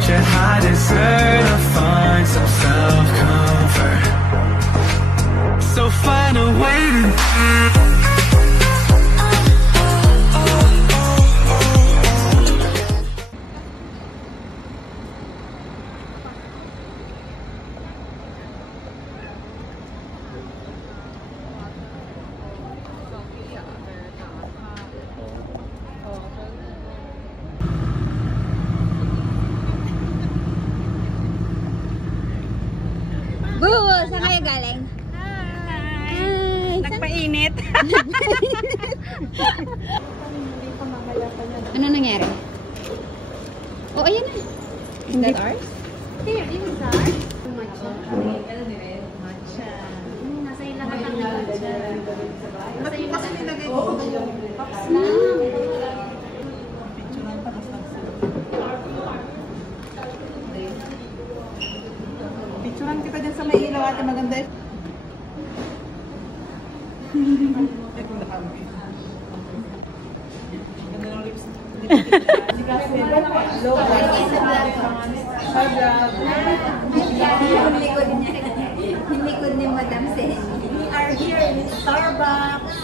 want you, I deserve to find some self-comfort. So find a way to Boo! Saan kayo galing? Hi! Nagpainit. Ano nangyari? Oh, ayan na. Is that ours? Here, this is ours. Matcha. Matcha. Nasa yung lahat ng matcha. Nasa yung lahat ng nilagay ko. Pops na. Picturean kita dyan sa may ilaw ate, maganda yun. Ganda ng lips. Yung likod ni Madam Sen. We are here in Starbucks.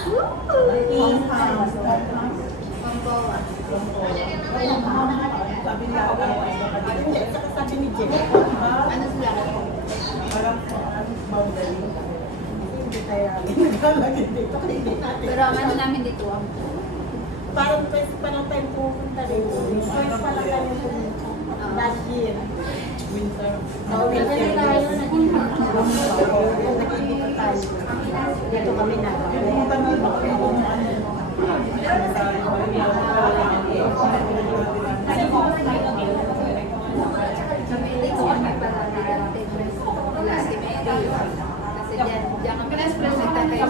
In sabi ni Jen. Ano sila? Hindi tayo naglalagay dito. Pero ang ano namin dito, Parang time pupunta rin. First pa lang kami pumunta. Last year. Winter. Winter tayo. Nag-iiba tayo. Dito kami na. Pumunta na ba kami kung ano. kasi diyan kami na-express nagtatay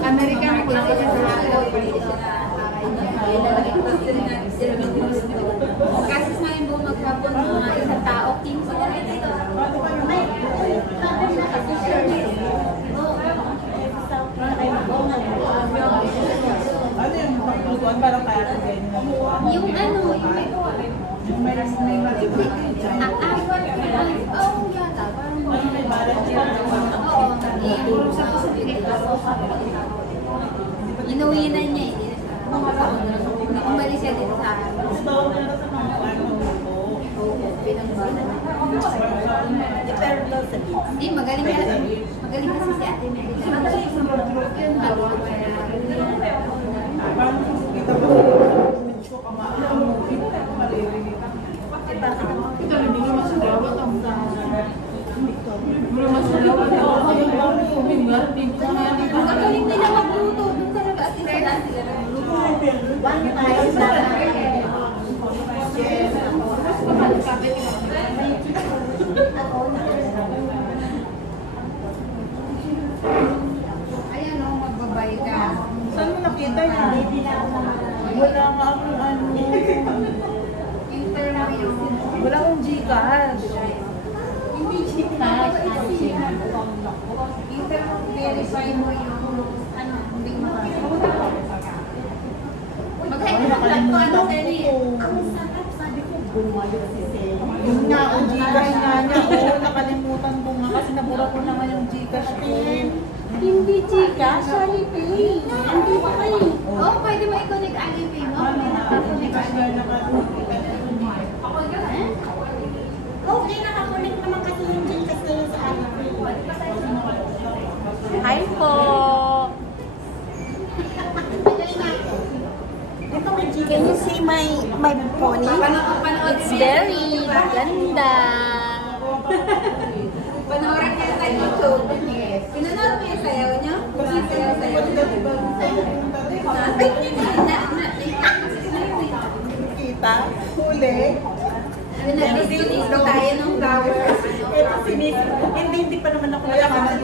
sa American po sila sa kasi sa yung buong magpapon mga isang tao, 15 Ano yung paglutuan? Parang kaya ito ganyan? yung ano, Yung may maliit. yata, parang May balat siya. inuwi na niya umalis siya din sa akin. Hindi, magaling kasi si Ate Mary. Yun, bago ko na. Magaling nila magluto. Doon talaga at isa sila. Ayan o, magbabay ka. Saan mo nakita yun? Wala nga akong ano. Interview. Wala akong Gcash. Hindi Gcash. Verify mo yung ano, hindi mo magkailan ko ano Sally. Ang sarap, sabi ko, gumayo si Sally. Yung nga, ang Gcash nga niya. Oo, nakalimutan ko nga kasi nabura ko naman yung Gcash ko. Hindi Gcash, Alipay. Hindi pa kayo. Oo, pwede mo i-connect Alipay mo. May nakakonect Alipay. Okay, nakakonect naman kasi yung Gcash na yun sa Alipay. Hi po! Ito may Gcash. Can you see my pony? It's very ganda. Panoorin niya sa YouTube. Pinanood mo yung sayaw niyo? Sayaw-sayaw niyo. Kita? Huli? Nag-disco tayo ng flowers. Ito sinisip. Hindi pa naman ako nalaman.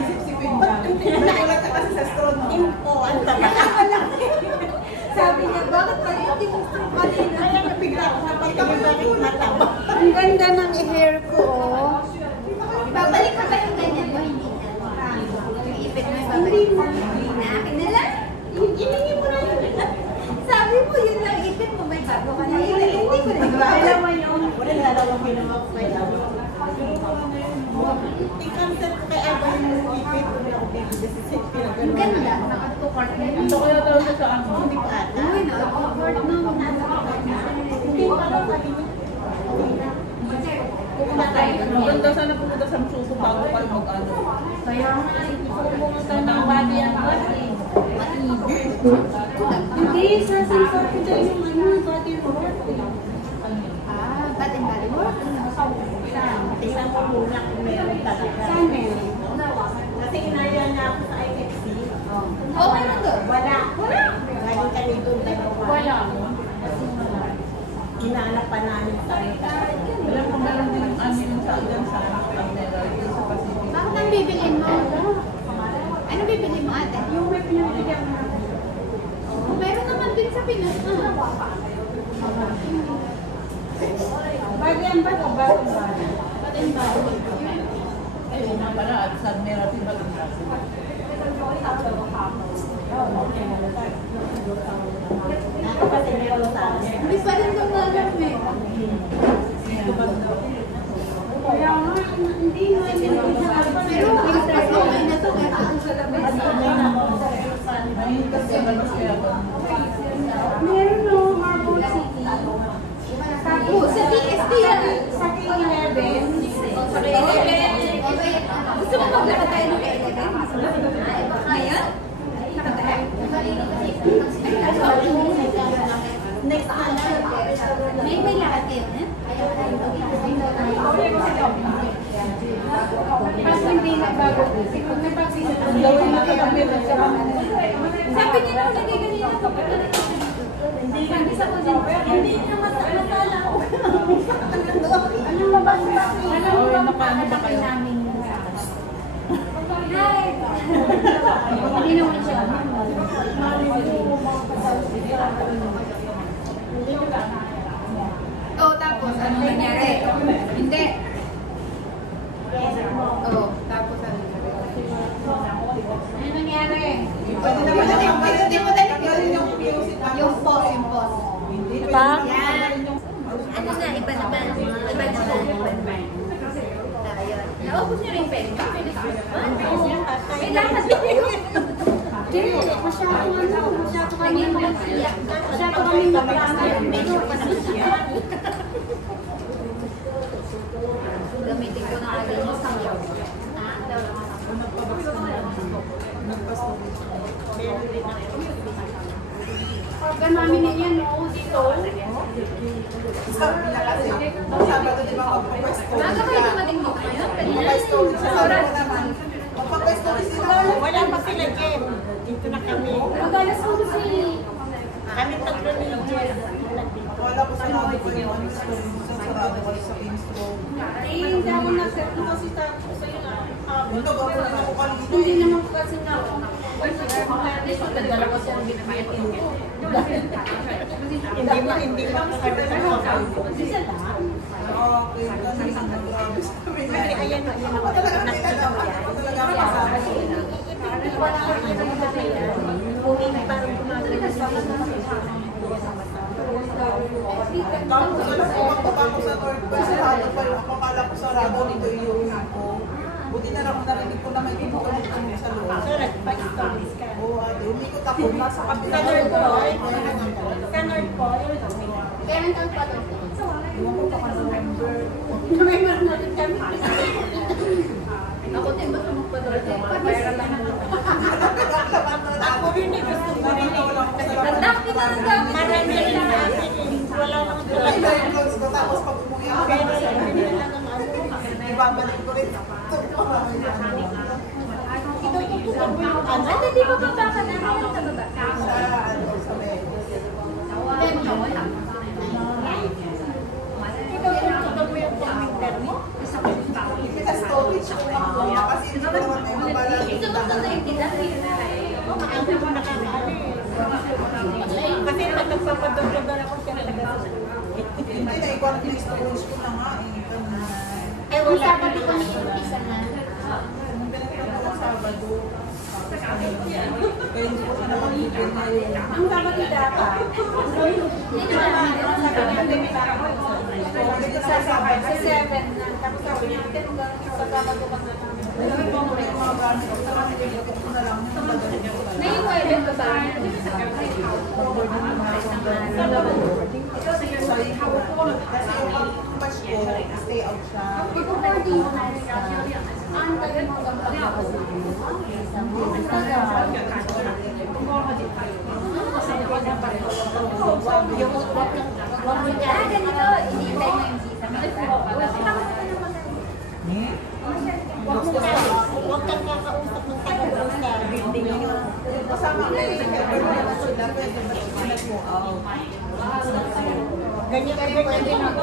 Sisip-sipin ba? Nakulat ka kasi sa straw. Info, ang taba. Sabi niya, bakit pa rin hindi gusto kanina? Kaya nabigla ako na pagkami bakit mataba. Ang ganda ng hair ko, oh. Babalik ko ba yung ganyan mo? Hindi na. Yung ipit mo, babalik mo. Hindi na. Akin na lang. Hiningi mo na yun. Sabi mo, yun lang ipit mo. May bago ka na. Hindi ko na. Ito ko na daw sa ano. Hindi pa ata. Uy, na-award na. Hindi pa daw kanina. Pupunta tayo. Maganda sana pupunta sa Msuso bago kayo mag-ano. Kaya nga, pupunta ng body and body. Hindi, sasasar ko dyan yung body and body. Bad and body work? Tingnan mo muna kung meron talaga. Saan meron? Kasi inaya niya ako sa IFC. Okay na doon. Wala. Galing kami doon dalawa. Wala. Hinahanap pa namin sa alam ko meron din yung amin sa dyan sa Camera, sa Pacific. Bakit ang bibilin mo? Ano bibilin mo ate? Yung may pinabigyan mo. Meron naman din sa Pinas. Bagyan ba ito? Bagyan ba? Bad and body. Ayun na pala at sa Camera pinabigyan. Kasi meron sa amin. Hindi pa rin daw alam eh. Kaya nga, hindi mo Pero mas okay na to kasi sa labas. meron no, Marble City. Oh, sa TSD yan. Sa K11. Sa K11. Gusto mo maglakad tayo ng K11? Ngayon? Nakatayo? Next month. May lakad kayo na? Pag hindi na bago, pag nagpapisa, ang gawin na ito kami sa Sabi niyo na lagay kanina kapag hindi sa kudin. hindi na masala ako. Anong mabasa? Anong mabasa namin? Hi! Hindi naman siya. Oh, tapos ano nangyari? Hindi. Oh, tapos ano nangyari? Pwede naman hindi mo dali yung pause, yung pause. Yan. Ano na, iba naman. Iba naman. Ayun. Naubos niyo rin pen. May lakas tayo. Masyado kami mag-iyak. Masyado kami mag-iyak. Medyo gamitin ko na agad yung sayaw. Pagka namin yan, no, dito. Sabado, di ba, magpapasto? Baga kayo dumating dito ngayon? Magpapasto. Sa Sabado naman. Magpapasto sila. Wala pa sila, Jen. Dito na kami. Magalas ko si... Kami tatlo ni Jen. Wala ko sarado pa yung ano sa sarado ko sa intro. Hindi ako na-set ko kasi sa'yo na. Ito, gawin na ako kanina. Hindi naman kasi na ako. Nagdala ko siya ang binabiyat ko. Hindi ba kasi siya lang. Okay, kasi grabe sa amin. Ayan ako. Talaga nakita mo yan. Talaga kasama ko. Wala ka rin ang kakayan. Kung parang gumagana sa Tapos alam ko, magpapa ko sa North West, sarado pa yung akala ko sarado dito yung ko. Buti na lang narinig ko na may inuulit kami sa loob. So, nagpa-stories ka. Oo, ate, umikot ako nasa kapila. Sa North Pole. Sa North Pole. Kailan taon pa to? Iwan ko pa ka November. November na rin kami. Ako din ba sumagpadrot eh? Pagbayaran lang ako. Ako rin eh. Gusto ko rin eh. Ang dami na ang dami. Marami rin na atin eh. Wala lang Wala yung clothes ko, tapos pag umuwi ako, hindi na lang ang ano. ibabalik ko rin. Ito tutukan mo yung ano. Ate, di ba baba ka na? Ayaw sa baba. Sa ano, sa Leo. Then, wala. Ito tutukan mo yung computer mo. Kasi storage ko lang kasi hindi ko naman tayo mabala. Gusto mo sa tayo kita? Hindi mo nakakaano eh. Kasi nagpapadodogan ako siya na Hindi na, ikaw ang storage ko na nga eh. Eh wala pa Sabi ko ni isa na. Nung pinagpunta ko Sabado, kaya hindi ko na mag-ibig na yun. ang Sabado data. Hindi na namin. Sabi natin sa 7 na. Tapos sabi natin hanggang sa Sabado ka na namin. Na yung toilet ko ba? Stay out siya. Ganito, hinihintay mo yung visa. Huwag kang kakausap ng taga sa building niyo. Kasama ko yung pwede sila, pwede ba sila go out? Ganyan din ako.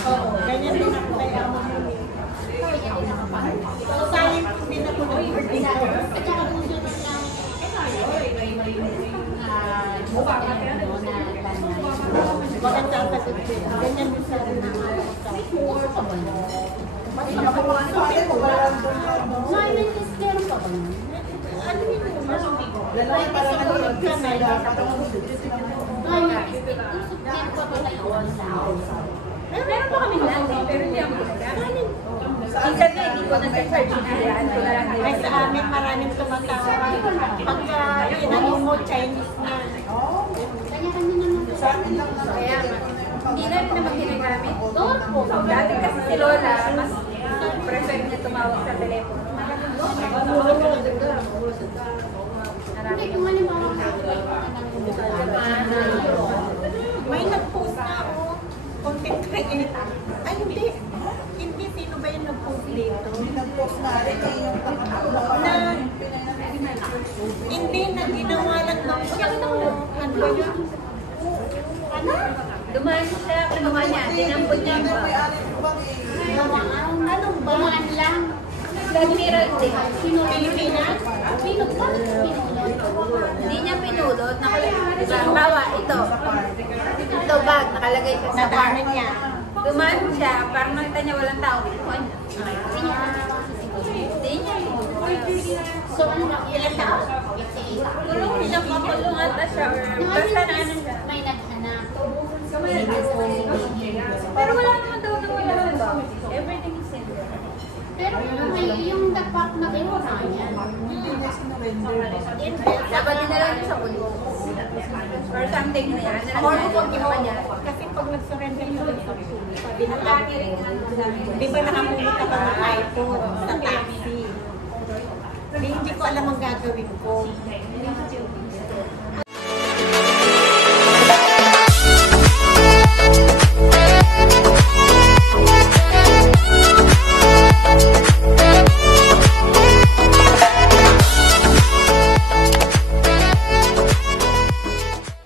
Oo, ganyan din ako kaya mo. So, sayang din ako ng birthday ko. At saka kung sino lang, maganda ang kasagpil. Ganyan din sa rin ng mga Simon is meron pa ba nun? Ano yun? Lalaki para nanonood ka na dapat Meron pa kami landing, pero hindi ako ginagamit. Minsan nga, hindi ko nasa-charge na yan. Ay, sa amin maraming tumatawa. Pagka inano mo, Chinese na. sa amin lang naman. Kaya hindi na rin naman ginagamit. Dati kasi si Lola, mas prefer niya tumawag sa telepono. Hindi, kung halimbawa may nag-post na ako, content creator. Ay, hindi. Hindi, sino ba yung nag-post dito? Nag-post na rin yung Na, hindi, na ginawa lang daw siya ng ano ba yun? Dumaan siya, kinuha niya, dinampot niya ba? Anong ba? Dumaan lang. Nag-mirror din. Pilipinas? Hindi niya pinulot. Bawa, ito. Ito bag, nakalagay siya sa bar. Nadaanan niya. Dumaan siya, parang nakita niya walang tao. Kinuha niya. Hindi niya. So, ano na? Ilan tao? Kulong niya, makulong ata siya. Basta na ano siya. May naghanap. Pero wala naman daw na wala ng bag. Everything is in there. Pero yung dapat na kinuha niya. Dapat dinala niya sa pulis. Or something na yan. Or kung ginawa niya. Kasi pag nag-surrender ka lang sa pulis, sabi na lang, di ba nakamulit ako ng iPhone sa taxi? Hindi ko alam ang gagawin ko.